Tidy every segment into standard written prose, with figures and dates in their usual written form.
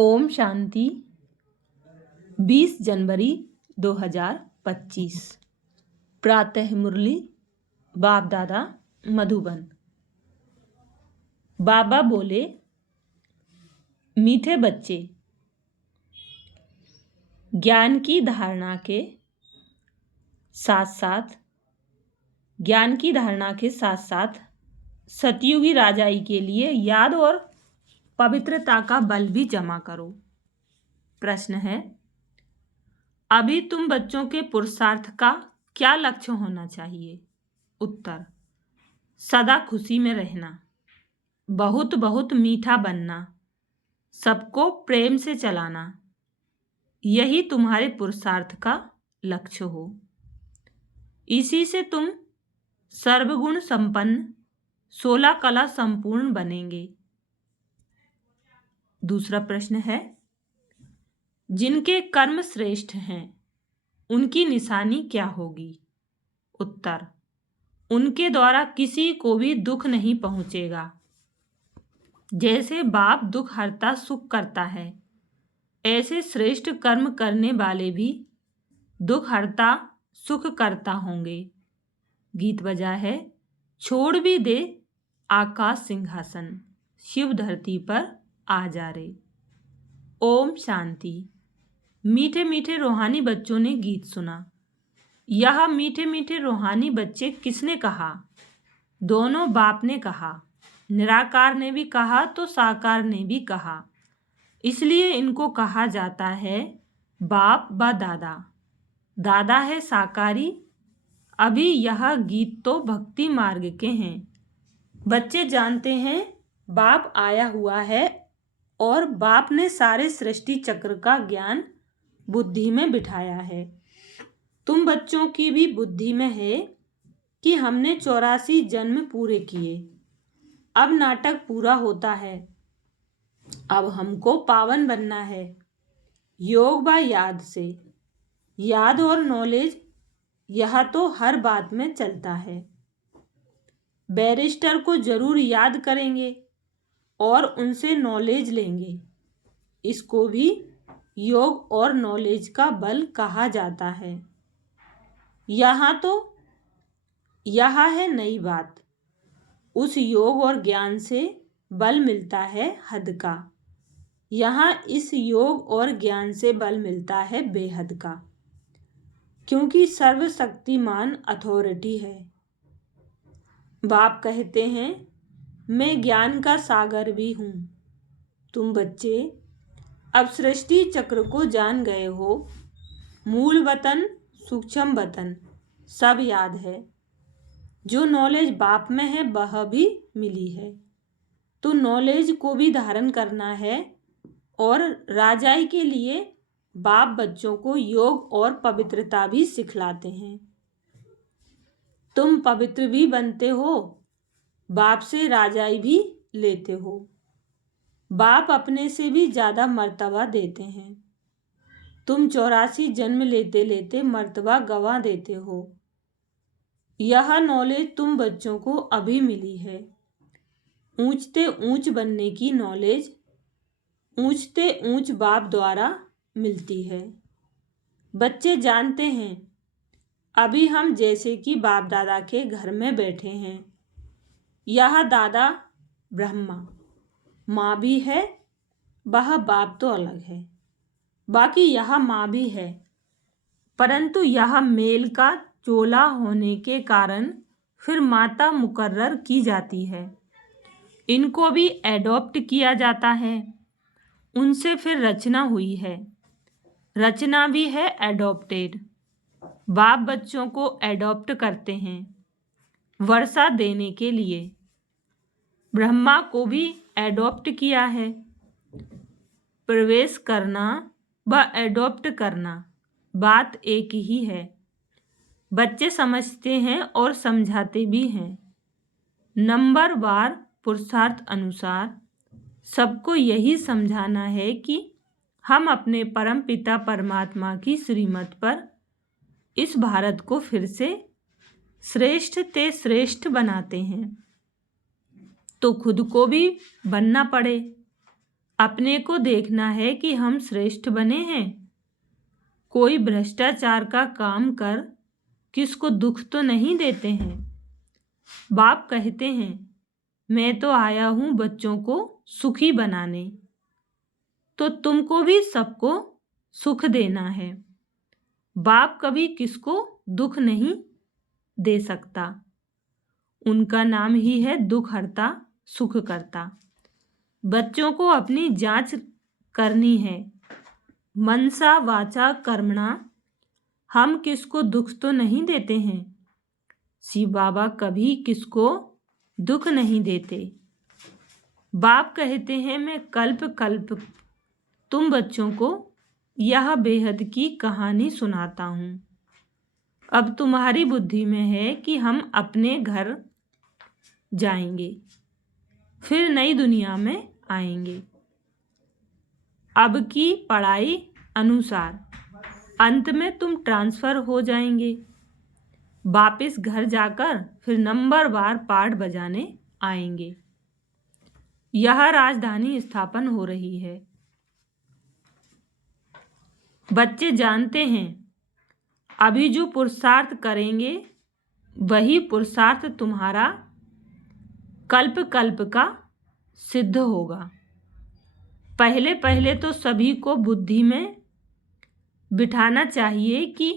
ओम शांति। 20 जनवरी 2025। प्रातः मुरली बाप दादा मधुबन। बाबा बोले, मीठे बच्चे, ज्ञान की धारणा के साथ साथ सतयुगी राजाई के लिए याद और पवित्रता का बल भी जमा करो। प्रश्न है, अभी तुम बच्चों के पुरुषार्थ का क्या लक्ष्य होना चाहिए? उत्तर, सदा खुशी में रहना, बहुत बहुत मीठा बनना, सबको प्रेम से चलाना, यही तुम्हारे पुरुषार्थ का लक्ष्य हो। इसी से तुम सर्वगुण संपन्न 16 कला संपूर्ण बनेंगे। दूसरा प्रश्न है, जिनके कर्म श्रेष्ठ हैं उनकी निशानी क्या होगी? उत्तर, उनके द्वारा किसी को भी दुख नहीं पहुंचेगा। जैसे बाप दुख हरता सुख करता है, ऐसे श्रेष्ठ कर्म करने वाले भी दुख हरता सुख करता होंगे। गीत बजा है, छोड़ भी दे आकाश सिंहासन, शिव धरती पर आ जा रे। ओम शांति। मीठे मीठे रूहानी बच्चों ने गीत सुना। यह मीठे मीठे रूहानी बच्चे किसने कहा? दोनों बाप ने कहा। निराकार ने भी कहा तो साकार ने भी कहा। इसलिए इनको कहा जाता है बाप व दादा। दादा है साकारी। अभी यह गीत तो भक्ति मार्ग के हैं। बच्चे जानते हैं बाप आया हुआ है और बाप ने सारे सृष्टि चक्र का ज्ञान बुद्धि में बिठाया है। तुम बच्चों की भी बुद्धि में है कि हमने 84 जन्म पूरे किए। अब नाटक पूरा होता है। अब हमको पावन बनना है, योग व याद से। याद और नॉलेज यह तो हर बात में चलता है। बैरिस्टर को जरूर याद करेंगे और उनसे नॉलेज लेंगे। इसको भी योग और नॉलेज का बल कहा जाता है। यह है नई बात। उस योग और ज्ञान से बल मिलता है हद का। यहाँ इस योग और ज्ञान से बल मिलता है बेहद का, क्योंकि सर्वशक्तिमान अथॉरिटी है। बाप कहते हैं, मैं ज्ञान का सागर भी हूँ। तुम बच्चे अब सृष्टि चक्र को जान गए हो। मूल वतन सूक्ष्म वतन सब याद है। जो नॉलेज बाप में है वह भी मिली है। तो नॉलेज को भी धारण करना है और राजाई के लिए बाप बच्चों को योग और पवित्रता भी सिखलाते हैं। तुम पवित्र भी बनते हो, बाप से राजाई भी लेते हो। बाप अपने से भी ज़्यादा मर्तबा देते हैं। तुम 84 जन्म लेते लेते मर्तबा गंवा देते हो। यह नॉलेज तुम बच्चों को अभी मिली है। ऊंचते ऊंच बनने की नॉलेज ऊंचते ऊंच बाप द्वारा मिलती है। बच्चे जानते हैं, अभी हम जैसे कि बाप दादा के घर में बैठे हैं। यह दादा ब्रह्मा, माँ भी है, वह बाप तो अलग है। बाकी यह माँ भी है, परंतु यह मेल का चोला होने के कारण फिर माता मुकर्रर की जाती है। इनको भी एडॉप्ट किया जाता है। उनसे फिर रचना हुई है। रचना भी है एडॉप्टेड। बाप बच्चों को एडॉप्ट करते हैं वर्षा देने के लिए। ब्रह्मा को भी एडॉप्ट किया है। प्रवेश करना व एडॉप्ट करना बात एक ही है। बच्चे समझते हैं और समझाते भी हैं। नंबर वार पुरुषार्थ अनुसार सबको यही समझाना है कि हम अपने परम पिता परमात्मा की श्रीमत पर इस भारत को फिर से श्रेष्ठ ते श्रेष्ठ बनाते हैं, तो खुद को भी बनना पड़े। अपने को देखना है कि हम श्रेष्ठ बने हैं। कोई भ्रष्टाचार का काम कर किसको दुख तो नहीं देते हैं। बाप कहते हैं, मैं तो आया हूं बच्चों को सुखी बनाने, तो तुमको भी सबको सुख देना है। बाप कभी किसको दुख नहीं दे सकता। उनका नाम ही है दुख हरता सुख करता। बच्चों को अपनी जांच करनी है। मनसा वाचा कर्मणा, हम किसको दुख तो नहीं देते हैं। शिव बाबा कभी किसको दुख नहीं देते। बाप कहते हैं, मैं कल्प कल्प तुम बच्चों को यह बेहद की कहानी सुनाता हूँ। अब तुम्हारी बुद्धि में है कि हम अपने घर जाएंगे, फिर नई दुनिया में आएंगे। अब की पढ़ाई अनुसार अंत में तुम ट्रांसफर हो जाएंगे। वापिस घर जाकर फिर नंबरवार पाठ बजाने आएंगे। यह राजधानी स्थापन हो रही है। बच्चे जानते हैं, अभी जो पुरुषार्थ करेंगे वही पुरुषार्थ तुम्हारा कल्प कल्प का सिद्ध होगा। पहले पहले तो सभी को बुद्धि में बिठाना चाहिए कि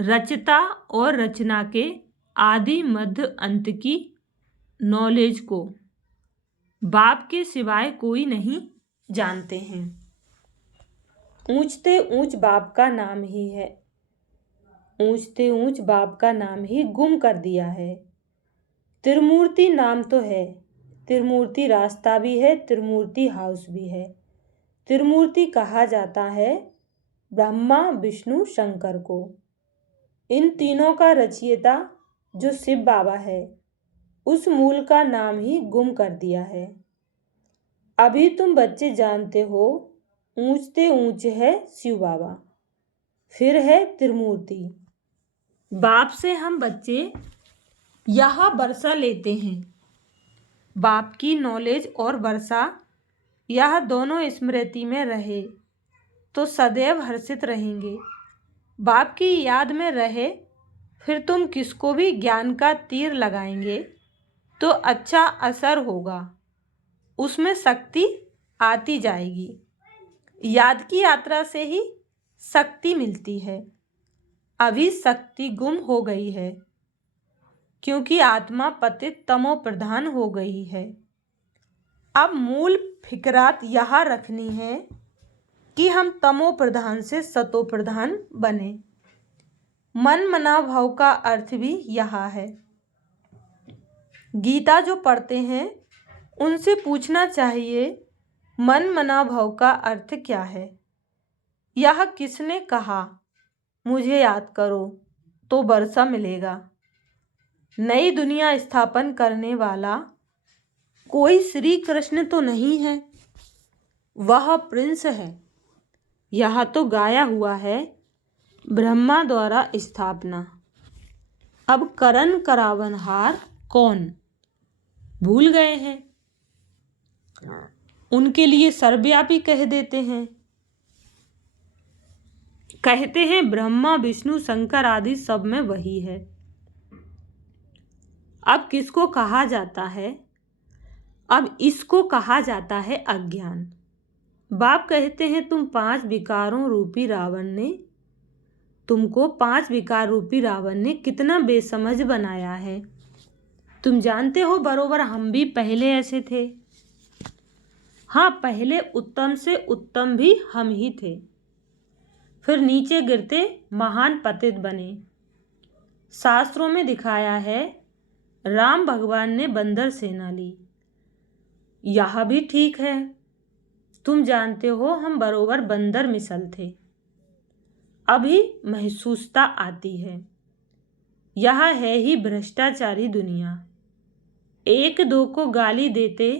रचता और रचना के आदि मध्य अंत की नॉलेज को बाप के सिवाय कोई नहीं जानते हैं। ऊंचते ऊंच बाप का नाम ही है। ऊंचते ऊंच बाप का नाम ही गुम कर दिया है। त्रिमूर्ति नाम तो है, त्रिमूर्ति रास्ता भी है, त्रिमूर्ति हाउस भी है। त्रिमूर्ति कहा जाता है ब्रह्मा विष्णु शंकर को। इन तीनों का रचयिता जो शिव बाबा है, उस मूल का नाम ही गुम कर दिया है। अभी तुम बच्चे जानते हो, ऊंचते ऊंच है शिव बाबा, फिर है त्रिमूर्ति। बाप से हम बच्चे यह वर्षा लेते हैं। बाप की नॉलेज और वर्षा यह दोनों स्मृति में रहे तो सदैव हर्षित रहेंगे। बाप की याद में रहे, फिर तुम किसको भी ज्ञान का तीर लगाएंगे तो अच्छा असर होगा, उसमें शक्ति आती जाएगी। याद की यात्रा से ही शक्ति मिलती है। अभी शक्ति गुम हो गई है क्योंकि आत्मा पतित तमो प्रधान हो गई है। अब मूल फिक्रात यह रखनी है कि हम तमो प्रधान से सतो प्रधान बने। मन मना भाव का अर्थ भी यह है। गीता जो पढ़ते हैं उनसे पूछना चाहिए, मन मना भाव का अर्थ क्या है। यह किसने कहा, मुझे याद करो तो वर्षा मिलेगा। नई दुनिया स्थापन करने वाला कोई श्री कृष्ण तो नहीं है, वह प्रिंस है। यह तो गाया हुआ है, ब्रह्मा द्वारा स्थापना। अब करण करावनहार कौन भूल गए हैं। उनके लिए सर्वव्यापी कह देते हैं। कहते हैं ब्रह्मा विष्णु शंकर आदि सब में वही है। अब किसको कहा जाता है? अब इसको कहा जाता है अज्ञान। बाप कहते हैं तुम 5 विकारों रूपी रावण ने तुमको 5 विकार रूपी रावण ने कितना बेसमझ बनाया है। तुम जानते हो बरोबर हम भी पहले ऐसे थे। हाँ, पहले उत्तम से उत्तम भी हम ही थे, फिर नीचे गिरते महान पतित बने। शास्त्रों में दिखाया है राम भगवान ने बंदर सेना ली। यह भी ठीक है। तुम जानते हो हम बरोबर बंदर मिसल थे। अभी महसूसता आती है। यह है ही भ्रष्टाचारी दुनिया। एक दो को गाली देते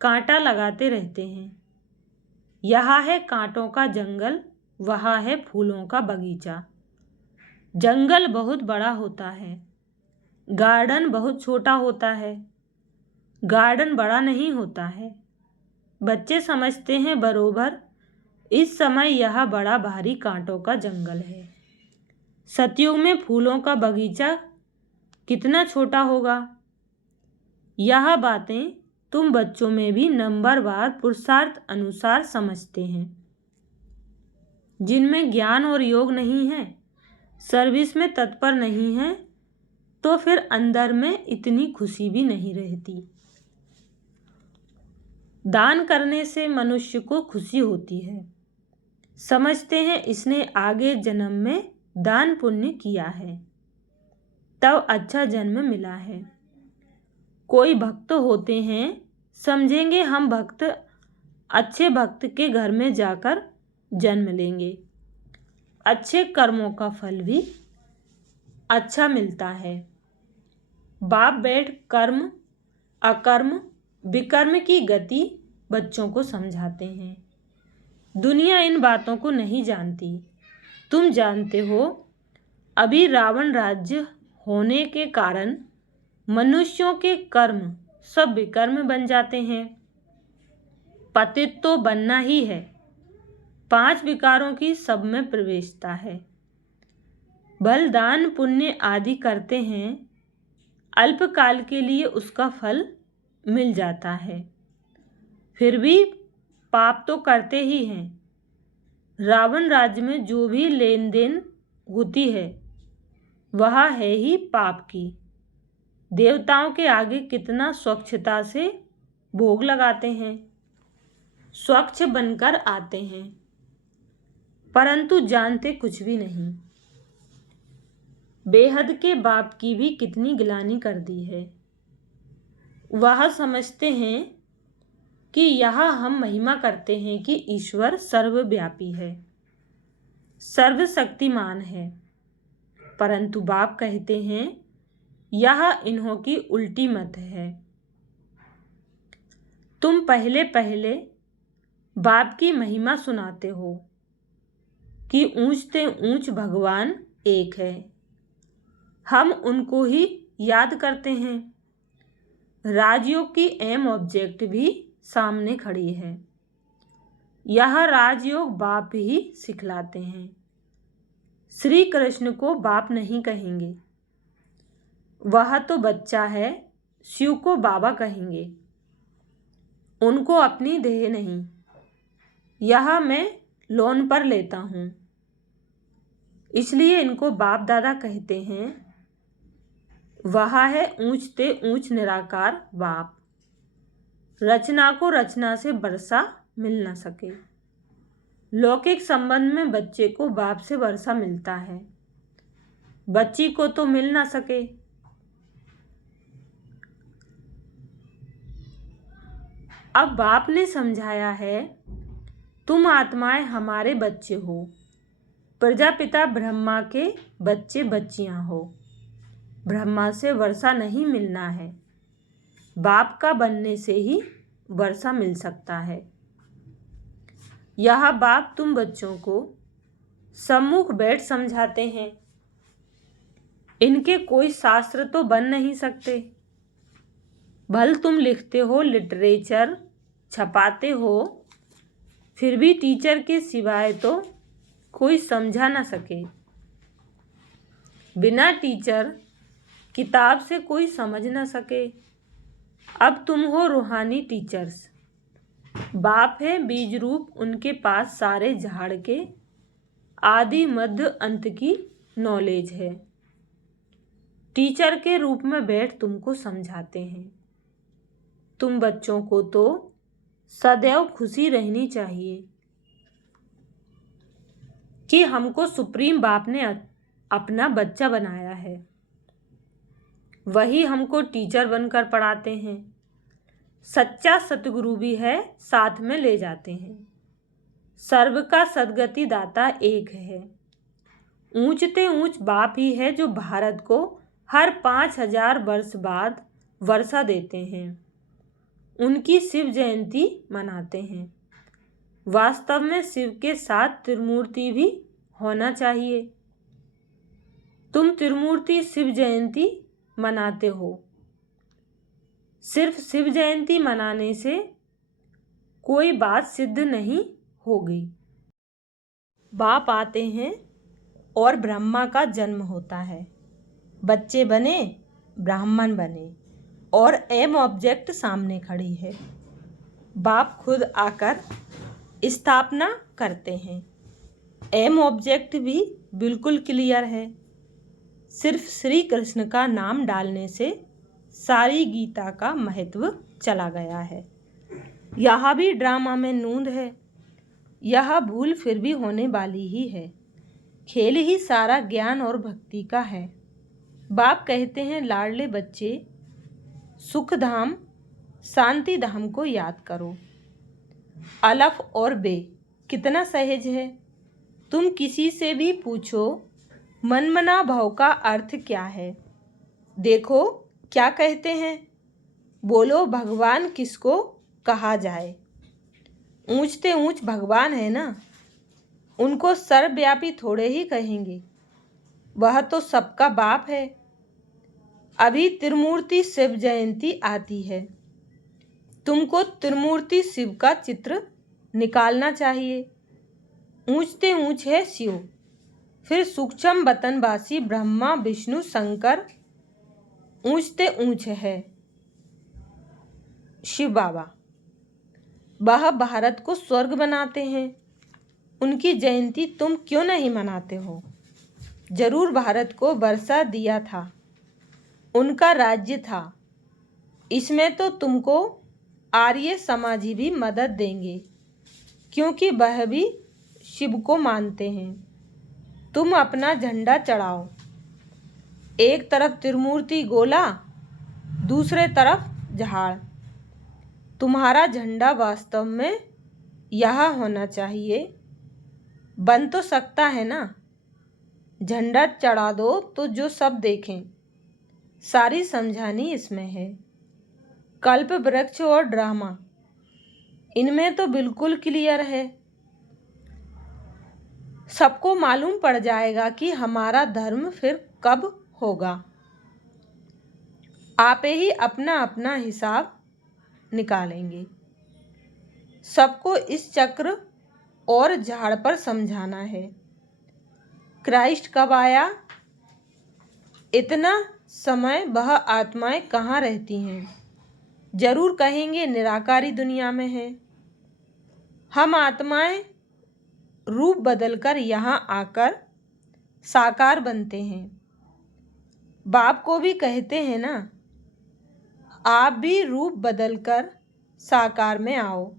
कांटा लगाते रहते हैं। यह है कांटों का जंगल, वहाँ है फूलों का बगीचा। जंगल बहुत बड़ा होता है, गार्डन बहुत छोटा होता है। गार्डन बड़ा नहीं होता है, बच्चे समझते हैं बरोबर इस समय यह बड़ा भारी कांटों का जंगल है। सतयुग में फूलों का बगीचा कितना छोटा होगा। यह बातें तुम बच्चों में भी नंबरवार पुरुषार्थ अनुसार समझते हैं। जिनमें ज्ञान और योग नहीं है, सर्विस में तत्पर नहीं है, तो फिर अंदर में इतनी खुशी भी नहीं रहती। दान करने से मनुष्य को खुशी होती है। समझते हैं इसने आगे जन्म में दान पुण्य किया है, तब अच्छा जन्म मिला है। कोई भक्त होते हैं, समझेंगे हम भक्त अच्छे भक्त के घर में जाकर जन्म लेंगे। अच्छे कर्मों का फल भी अच्छा मिलता है। बाप बैठ कर्म अकर्म विकर्म की गति बच्चों को समझाते हैं। दुनिया इन बातों को नहीं जानती। तुम जानते हो, अभी रावण राज्य होने के कारण मनुष्यों के कर्म सब विकर्म बन जाते हैं। पतित तो बनना ही है। 5 विकारों की सब में प्रवेशता है। बलिदान पुण्य आदि करते हैं, अल्पकाल के लिए उसका फल मिल जाता है, फिर भी पाप तो करते ही हैं। रावण राज्य में जो भी लेन देन होती है वह है ही पाप की। देवताओं के आगे कितना स्वच्छता से भोग लगाते हैं, स्वच्छ बनकर आते हैं, परंतु जानते कुछ भी नहीं। बेहद के बाप की भी कितनी गिलानी कर दी है। वह समझते हैं कि यह हम महिमा करते हैं कि ईश्वर सर्वव्यापी है, सर्वशक्तिमान है, परंतु बाप कहते हैं यह इन्हों की उल्टी मत है। तुम पहले पहले बाप की महिमा सुनाते हो कि ऊंच ते ऊंच भगवान एक है। हम उनको ही याद करते हैं। राजयोग की एम ऑब्जेक्ट भी सामने खड़ी है। यह राजयोग बाप ही सिखलाते हैं। श्री कृष्ण को बाप नहीं कहेंगे, वह तो बच्चा है। शिव को बाबा कहेंगे, उनको अपनी देह नहीं। यह मैं लोन पर लेता हूँ, इसलिए इनको बाप दादा कहते हैं। वह है ऊंच ते ऊंच निराकार बाप। रचना को रचना से वर्षा मिल न सके। लौकिक संबंध में बच्चे को बाप से वर्षा मिलता है, बच्ची को तो मिल ना सके। अब बाप ने समझाया है, तुम आत्माएं हमारे बच्चे हो, प्रजापिता ब्रह्मा के बच्चे बच्चियां हो। ब्रह्मा से वर्षा नहीं मिलना है, बाप का बनने से ही वर्षा मिल सकता है। यह बाप तुम बच्चों को सम्मुख बैठ समझाते हैं। इनके कोई शास्त्र तो बन नहीं सकते। भल तुम लिखते हो, लिटरेचर छपाते हो, फिर भी टीचर के सिवाय तो कोई समझा ना सके। बिना टीचर किताब से कोई समझ ना सके। अब तुम हो रूहानी टीचर्स। बाप है बीज रूप, उनके पास सारे झाड़ के आदि मध्य अंत की नॉलेज है। टीचर के रूप में बैठ तुमको समझाते हैं। तुम बच्चों को तो सदैव खुशी रहनी चाहिए कि हमको सुप्रीम बाप ने अपना बच्चा बनाया है। वही हमको टीचर बनकर पढ़ाते हैं। सच्चा सतगुरु भी है, साथ में ले जाते हैं। सर्व का सदगति दाता एक है। ऊंचते ऊंच बाप ही है जो भारत को हर 5000 वर्ष बाद वर्षा देते हैं। उनकी शिव जयंती मनाते हैं। वास्तव में शिव के साथ त्रिमूर्ति भी होना चाहिए। तुम त्रिमूर्ति शिव जयंती मनाते हो। सिर्फ शिव जयंती मनाने से कोई बात सिद्ध नहीं होगी। बाप आते हैं और ब्रह्मा का जन्म होता है, बच्चे बने, ब्राह्मण बने और एम ऑब्जेक्ट सामने खड़ी है। बाप खुद आकर स्थापना करते हैं। एम ऑब्जेक्ट भी बिल्कुल क्लियर है। सिर्फ श्री कृष्ण का नाम डालने से सारी गीता का महत्व चला गया है। यह भी ड्रामा में नूंद है। यह भूल फिर भी होने वाली ही है। खेल ही सारा ज्ञान और भक्ति का है। बाप कहते हैं, लाडले बच्चे, सुख धाम शांति धाम को याद करो। अलफ और बे कितना सहज है। तुम किसी से भी पूछो मनमना भाव का अर्थ क्या है, देखो क्या कहते हैं। बोलो भगवान किसको कहा जाए। ऊंचते ऊंच भगवान है ना, उनको सर्वव्यापी थोड़े ही कहेंगे, वह तो सबका बाप है। अभी त्रिमूर्ति शिव जयंती आती है। तुमको त्रिमूर्ति शिव का चित्र निकालना चाहिए। ऊंचते ऊंच है शिव, फिर सूक्ष्म वतनवासी ब्रह्मा विष्णु शंकर ऊंचते ऊंच है शिव बाबा। वह भारत को स्वर्ग बनाते हैं। उनकी जयंती तुम क्यों नहीं मनाते हो। जरूर भारत को वर्षा दिया था, उनका राज्य था। इसमें तो तुमको आर्य समाजी भी मदद देंगे, क्योंकि वह भी शिव को मानते हैं। तुम अपना झंडा चढ़ाओ। एक तरफ त्रिमूर्ति गोला, दूसरे तरफ झाड़। तुम्हारा झंडा वास्तव में यह होना चाहिए। बन तो सकता है ना। झंडा चढ़ा दो तो जो सब देखें। सारी समझानी इसमें है। कल्प वृक्ष और ड्रामा, इनमें तो बिल्कुल क्लियर है। सबको मालूम पड़ जाएगा कि हमारा धर्म फिर कब होगा। आप ही अपना अपना हिसाब निकालेंगे। सबको इस चक्र और झाड़ पर समझाना है। क्राइस्ट कब आया, इतना समय वह आत्माएं कहाँ रहती हैं। जरूर कहेंगे निराकारी दुनिया में है। हम आत्माएं रूप बदलकर यहाँ आकर साकार बनते हैं। बाप को भी कहते हैं ना, आप भी रूप बदलकर साकार में आओ।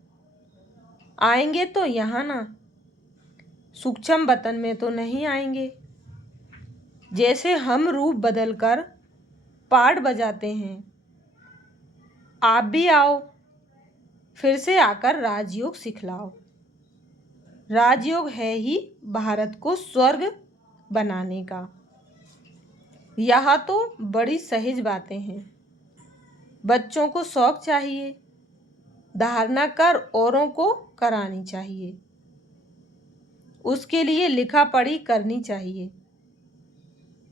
आएंगे तो यहाँ ना, सूक्ष्म वतन में तो नहीं आएंगे। जैसे हम रूप बदलकर पाठ बजाते हैं, आप भी आओ, फिर से आकर राजयोग सिखलाओ। राजयोग है ही भारत को स्वर्ग बनाने का। यह तो बड़ी सहज बातें हैं। बच्चों को शौक चाहिए, धारणा कर औरों को करानी चाहिए। उसके लिए लिखा पढ़ी करनी चाहिए।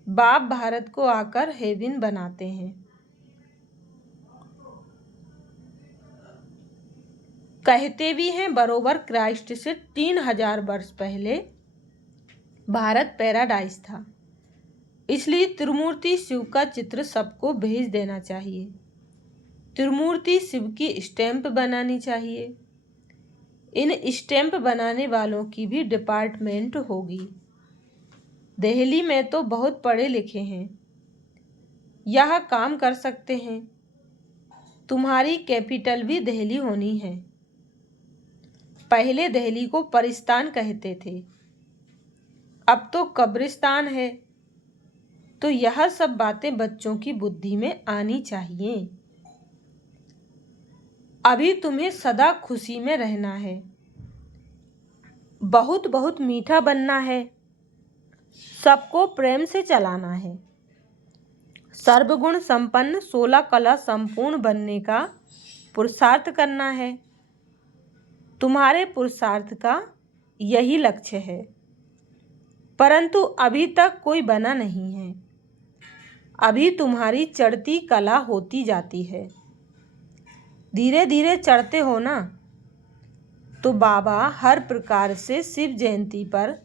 बाप भारत को आकर हेवन बनाते हैं। कहते भी हैं बरोबर क्राइस्ट से 3000 वर्ष पहले भारत पैराडाइज था। इसलिए त्रिमूर्ति शिव का चित्र सबको भेज देना चाहिए। त्रिमूर्ति शिव की स्टैंप बनानी चाहिए। इन स्टैंप बनाने वालों की भी डिपार्टमेंट होगी। दिल्ली में तो बहुत पढ़े लिखे हैं, यह काम कर सकते हैं। तुम्हारी कैपिटल भी दिल्ली होनी है। पहले दिल्ली को परिस्तान कहते थे, अब तो कब्रिस्तान है। तो यह सब बातें बच्चों की बुद्धि में आनी चाहिए। अभी तुम्हें सदा खुशी में रहना है, बहुत बहुत मीठा बनना है, सबको प्रेम से चलाना है। सर्वगुण संपन्न 16 कला संपूर्ण बनने का पुरुषार्थ करना है। तुम्हारे पुरुषार्थ का यही लक्ष्य है, परंतु अभी तक कोई बना नहीं है। अभी तुम्हारी चढ़ती कला होती जाती है। धीरे धीरे चढ़ते हो ना। तो बाबा हर प्रकार से शिव जयंती पर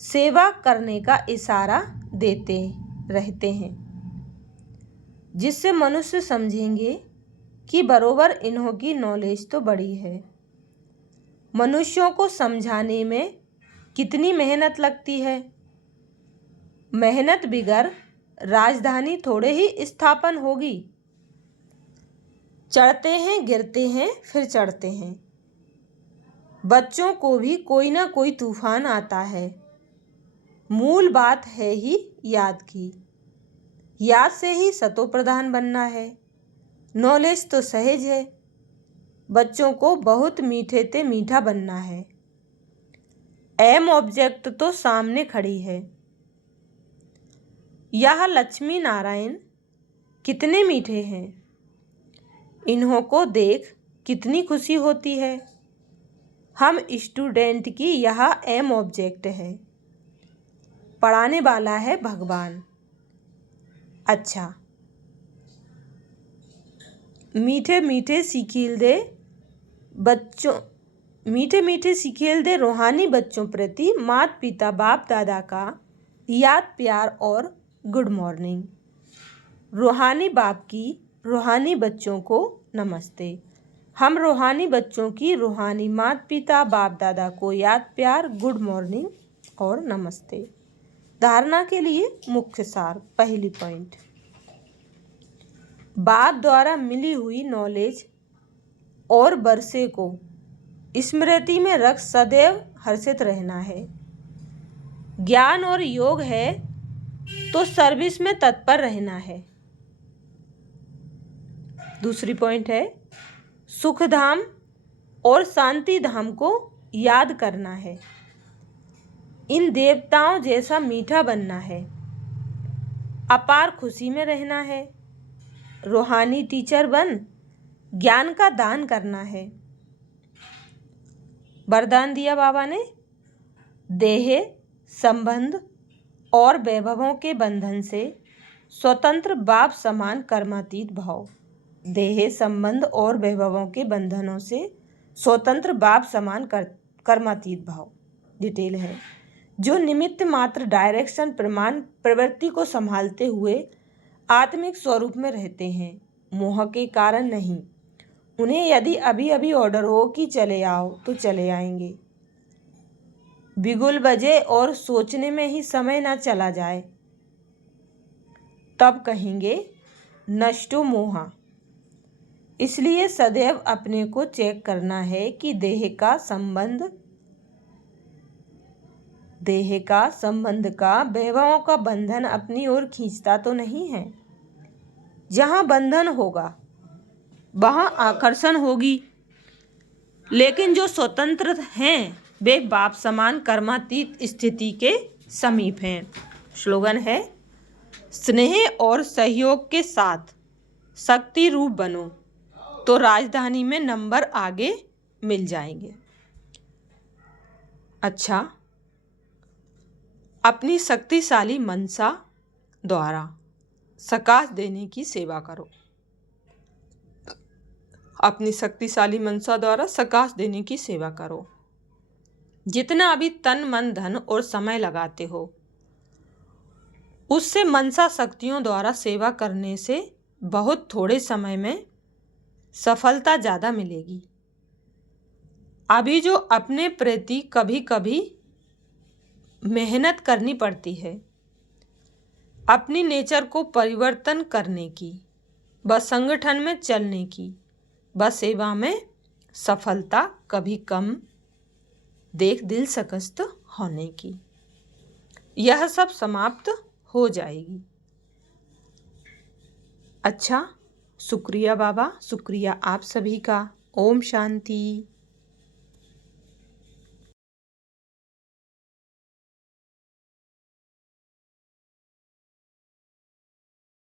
सेवा करने का इशारा देते रहते हैं, जिससे मनुष्य समझेंगे कि बरोबर इन्हों की नॉलेज तो बड़ी है। मनुष्यों को समझाने में कितनी मेहनत लगती है। मेहनत बिगर राजधानी थोड़े ही स्थापन होगी। चढ़ते हैं, गिरते हैं, फिर चढ़ते हैं। बच्चों को भी कोई ना कोई तूफान आता है। मूल बात है ही याद की। याद से ही सतो प्रधान बनना है। नॉलेज तो सहज है। बच्चों को बहुत मीठे ते मीठा बनना है। एम ऑब्जेक्ट तो सामने खड़ी है। यह लक्ष्मी नारायण कितने मीठे हैं। इन्हों को देख कितनी खुशी होती है। हम स्टूडेंट की यह एम ऑब्जेक्ट है। पढ़ाने वाला है भगवान। अच्छा, मीठे मीठे सिखिल दे बच्चों, मीठे मीठे सिखेल दे रूहानी बच्चों प्रति माता पिता बाप दादा का याद प्यार और गुड मॉर्निंग। रूहानी बाप की रूहानी बच्चों को नमस्ते। हम रूहानी बच्चों की रूहानी माता पिता बाप दादा को याद प्यार गुड मॉर्निंग और नमस्ते। धारणा के लिए मुख्य सार। पहली पॉइंट, बाप द्वारा मिली हुई नॉलेज और वर्षे को स्मृति में रख सदैव हर्षित रहना है। ज्ञान और योग है तो सर्विस में तत्पर रहना है। दूसरी पॉइंट है, सुख धाम और शांति धाम को याद करना है। इन देवताओं जैसा मीठा बनना है। अपार खुशी में रहना है। रूहानी टीचर बन ज्ञान का दान करना है। वरदान दिया बाबा ने, देह संबंध और वैभवों के बंधन से स्वतंत्र बाप समान कर्मातीत भाव। देह संबंध और वैभवों के बंधनों से स्वतंत्र बाप समान कर्मातीत भाव। डिटेल है, जो निमित्त मात्र डायरेक्शन प्रमाण प्रवृत्ति को संभालते हुए आत्मिक स्वरूप में रहते हैं, मोह के कारण नहीं। उन्हें यदि अभी अभी ऑर्डर हो कि चले आओ तो चले आएंगे। बिगुल बजे और सोचने में ही समय ना चला जाए, तब कहेंगे नष्टो मोहा। इसलिए सदैव अपने को चेक करना है कि देह का संबंध का वैभवों का बंधन अपनी ओर खींचता तो नहीं है। जहाँ बंधन होगा वहाँ आकर्षण होगी, लेकिन जो स्वतंत्र हैं वे बाप समान कर्मातीत स्थिति के समीप हैं। स्लोगन है, स्नेह और सहयोग के साथ शक्ति रूप बनो तो राजधानी में नंबर आगे मिल जाएंगे। अच्छा, अपनी शक्तिशाली मनसा द्वारा सकाश देने की सेवा करो। अपनी शक्तिशाली मनसा द्वारा सकाश देने की सेवा करो। जितना अभी तन मन धन और समय लगाते हो, उससे मनसा शक्तियों द्वारा सेवा करने से बहुत थोड़े समय में सफलता ज़्यादा मिलेगी। अभी जो अपने प्रति कभी कभी मेहनत करनी पड़ती है, अपनी नेचर को परिवर्तन करने की, व संगठन में चलने की, व सेवा में सफलता कभी कम देख दिल शकस्त होने की, यह सब समाप्त हो जाएगी। अच्छा, शुक्रिया बाबा, शुक्रिया आप सभी का। ओम शांति।